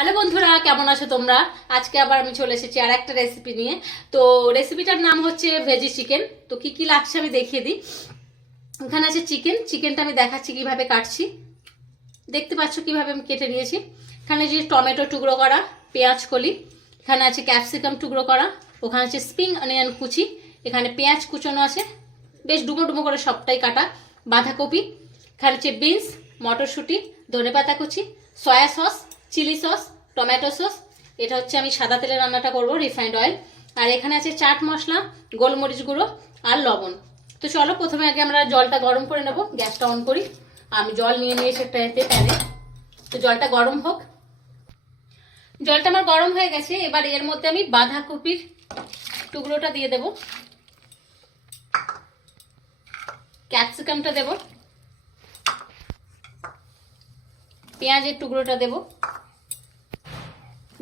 Hello বন্ধুরা, কেমন আছো তোমরা? আজকে আবার আমি চলে এসেছি আর একটা রেসিপি নিয়ে। তো রেসিপিটার নাম হচ্ছে ভেজি চিকেন। তো কি কি লাগছে আমি দেখিয়ে দিই। এখানে আছে চিকেনটা আমি দেখাচ্ছি কিভাবে কাটছি। দেখতে পাচ্ছ কিভাবে আমি কেটে নিয়েছি। এখানে যে টমেটো টুকরো করা, পেঁয়াজ কলি, এখানে আছে ক্যাপসিকাম টুকরো করা, ওখানে আছে স্প্রিং অনিয়ন কুচি, এখানে পেঁয়াজ কুচোনো আছে, বেশ ডুমো ডুমো করে সবটাই কাটা, বাঁধাকপি, এখানে হচ্ছে বিনস, মটরশুঁটি, ধনেপাতা কুচি, soya sauce, chilli sauce, tomato sauce. এটা হচ্ছে আমি সাদা তেলে রান্নাটা করব, রিফাইন্ড অয়েল। আর এখানে আছে চাট মশলা, গোলমরিচ গুঁড়ো আর লবণ। তো চলো প্রথমে আগে আমরা জলটা গরম করে নেব। গ্যাসটা অন করি। আমি জল নিয়ে নিয়েছি একটা প্যানে। তো জলটা গরম হোক। জলটা আমার গরম হয়ে গেছে। এবার এর মধ্যে আমি বাঁধাকপির টুকরোটা দিয়ে দেব, ক্যাপসিকামটা দেব, পেঁয়াজের টুকরোটা দেব,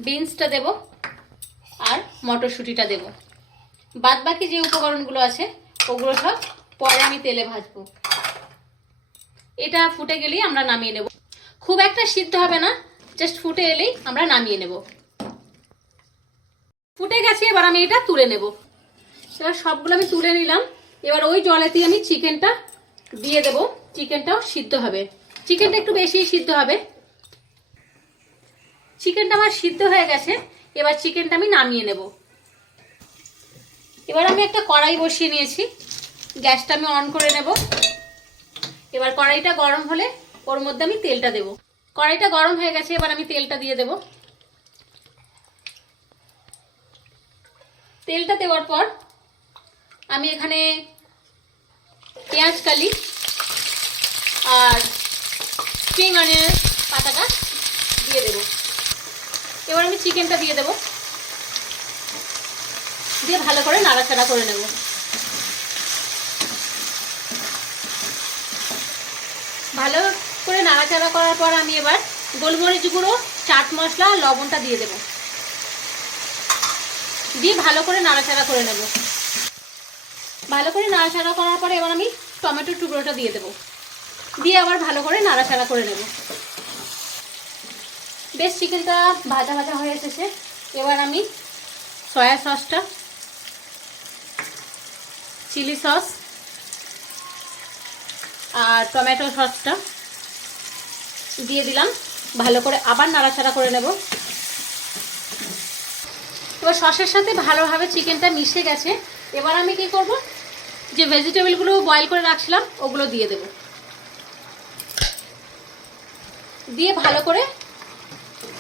বিনসটা দেব আর মটরশুঁটিটা দেব। বাদ বাকি যে উপকরণগুলো আছে ওগুলো সব পরে আমি তেলে ভাজবো। এটা ফুটে গেলেই আমরা নামিয়ে নেব। খুব একটা সিদ্ধ হবে না, জাস্ট ফুটে এলেই আমরা নামিয়ে নেব। ফুটে গেছে, এবার আমি এটা তুলে নেব। এবার সবগুলো আমি তুলে নিলাম। এবার ওই জলেতেই আমি চিকেনটা দিয়ে দেব। চিকেনটাও সিদ্ধ হবে। চিকেনটা একটু বেশি সিদ্ধ হবে। চিকেনটা আমার সিদ্ধ হয়ে গেছে। এবার চিকেনটা আমি নামিয়ে নেব। এবার আমি একটা কড়াই বসিয়ে নিয়েছি। গ্যাসটা আমি অন করে নেব। এবার কড়াইটা গরম হলে ওর মধ্যে আমি তেলটা দেব। কড়াইটা গরম হয়ে গেছে, এবার আমি তেলটা দিয়ে দেব। তেলটা দেওয়ার পর আমি এখানে পেঁয়াজ কালি আর স্প্রিং অনিয়নের পাতাটা দিয়ে দেব। এবার আমি চিকেনটা দিয়ে দেব, দিয়ে ভালো করে নাড়াচাড়া করে নেব। ভালো করে নাড়াচাড়া করার পর আমি এবার গোলমরিচ গুঁড়ো, চাট মশলা আর লবণটা দিয়ে দেব। দিয়ে ভালো করে নাড়াচাড়া করে নেব। ভালো করে নাড়াচাড়া করার পরে এবার আমি টমেটোর টুকরোটা দিয়ে দেব। দিয়ে আবার ভালো করে নাড়াচাড়া করে নেব। বেশ চিকেনটা ভাজা ভাজা হয়ে এসেছে। এবার আমি সয়া সসটা, চিলি সস আর টমেটো সসটা দিয়ে দিলাম। ভালো করে আবার নাড়াচাড়া করে নেব। এবার সসের সাথে ভালোভাবে চিকেনটা মিশে গেছে। এবার আমি কি করব, যে ভেজিটেবলগুলো বয়েল করে রাখছিলাম ওগুলো দিয়ে দেব। দিয়ে ভালো করে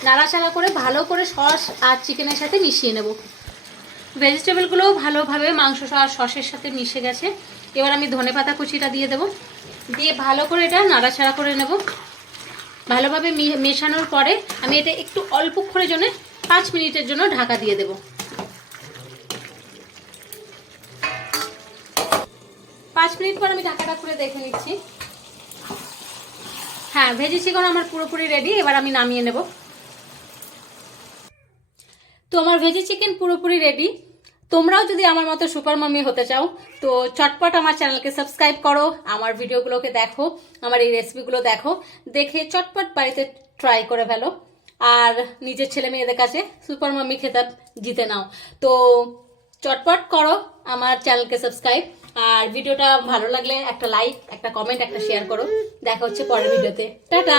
নাড়াচাড়া করে ভালো করে সস আর চিকেনের সাথে মিশিয়ে নেব। ভেজিটেবলগুলোও ভালোভাবে মাংস আর সসের সাথে মিশে গেছে। এবার আমি ধনেপাতা কুচিটা দিয়ে দেব। দিয়ে ভালো করে এটা নাড়াচাড়া করে নেব। ভালোভাবে মেশানোর পরে আমি এটা একটু অল্পক্ষণের জন্য 5 মিনিটের জন্য ঢাকা দিয়ে দেব। 5 মিনিট পর আমি ঢাকাটা খুলে দেখে নিচ্ছি। হ্যাঁ, ভেজি চিকেন আমার পুরোপুরি রেডি। এবার আমি নামিয়ে নেব। তো আমার ভেজি চিকেন পুরোপুরি রেডি। তোমরাও যদি আমার মতো সুপার মামি হতে চাও তো চটপট আমার চ্যানেলকে সাবস্ক্রাইব করো, আমার ভিডিওগুলোকে দেখো, আমার এই রেসিপিগুলো দেখো, দেখে চটপট বাড়িতে ট্রাই করে ফেলো আর নিজের ছেলে মেয়েদের কাছে সুপার মামি খেতাব জিতে নাও। তো চটপট করো আমার চ্যানেলকে সাবস্ক্রাইব। আর ভিডিওটা ভালো লাগলে একটা লাইক, একটা কমেন্ট, একটা শেয়ার করো। দেখা হচ্ছে পরের ভিডিওতে। টাটা।